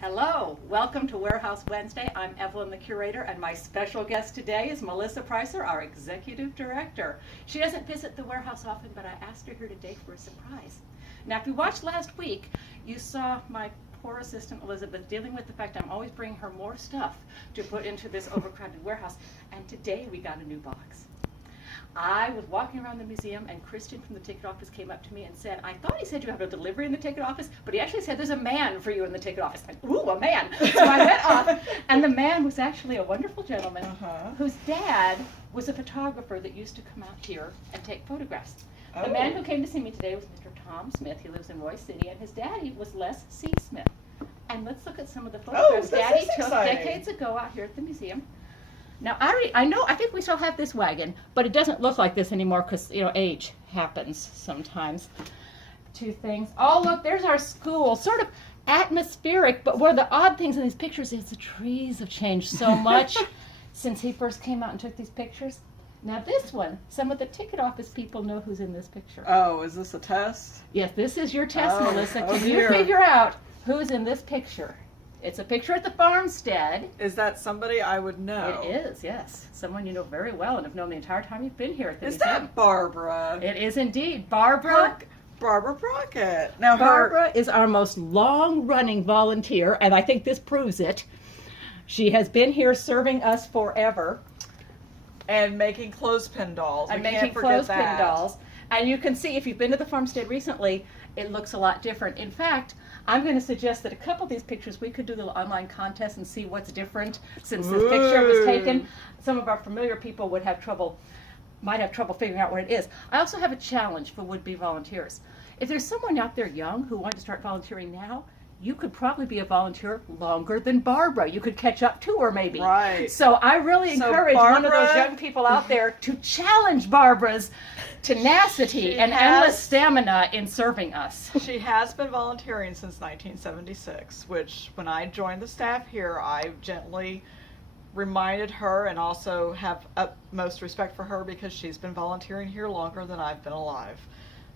Hello, welcome to Warehouse Wednesday. I'm Evelyn, the curator, and my special guest today is Melissa Pricer, our executive director. She doesn't visit the warehouse often, but I asked her here today for a surprise. Now, if you watched last week, you saw my poor assistant Elizabeth dealing with the fact I'm always bringing her more stuff to put into this overcrowded warehouse, and today we got a new box. I was walking around the museum and Christian from the ticket office came up to me and said, I thought he said you have a delivery in the ticket office, but he actually said there's a man for you in the ticket office. I went, ooh, a man. So I went off, and the man was actually a wonderful gentleman whose dad was a photographer that used to come out here and take photographs. The man who came to see me today was Mr. Tom Smith. He lives in Royce City, and his daddy was Les C. Smith. And let's look at some of the photographs Daddy took decades ago out here at the museum. Now, I think we still have this wagon, but it doesn't look like this anymore because, age happens sometimes to things. Oh, look, there's our school, sort of atmospheric, but one of the odd things in these pictures is the trees have changed so much since he first came out and took these pictures. Now, this one, some of the ticket office people know who's in this picture. Oh, is this a test? Yes, this is your test, Melissa. Can you figure out who's in this picture? It's a picture at the farmstead. Is that somebody I would know? It is, yes. Someone you know very well and have known the entire time you've been here at the Is museum. that Barbara? It is indeed. Barbara. Barbara Brockett. Now Barbara is our most long-running volunteer, and I think this proves it. She has been here serving us forever. And making clothespin dolls. And making clothespin dolls. And you can see, if you've been to the farmstead recently, it looks a lot different. In fact, I'm going to suggest that a couple of these pictures, we could do the online contest and see what's different since this picture was taken. Some of our familiar people might have trouble figuring out what it is. I also have a challenge for would-be volunteers. If there's someone out there young who wants to start volunteering now, you could probably be a volunteer longer than Barbara. You could catch up to her maybe. Right. So I really encourage one of those young people out there to challenge Barbara's tenacity and endless stamina in serving us. She has been volunteering since 1976, which when I joined the staff here, I gently reminded her and also have utmost respect for her because she's been volunteering here longer than I've been alive.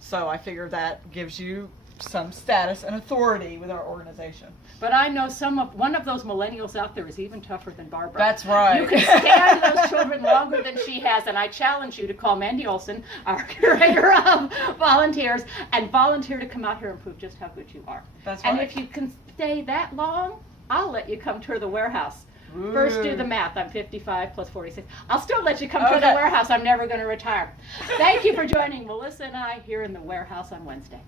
So I figure that gives you some status and authority with our organization. But I know one of those millennials out there is even tougher than Barbara. That's right. You can stand those children longer than she has, and I challenge you to call Mandy Olson, our curator of volunteers, and volunteer to come out here and prove just how good you are. That's right. And if you can stay that long, I'll let you come tour the warehouse. Ooh. First, do the math. I'm 55 plus 46. I'll still let you come to the warehouse. I'm never going to retire. Thank you for joining Melissa and I here in the warehouse on Wednesday.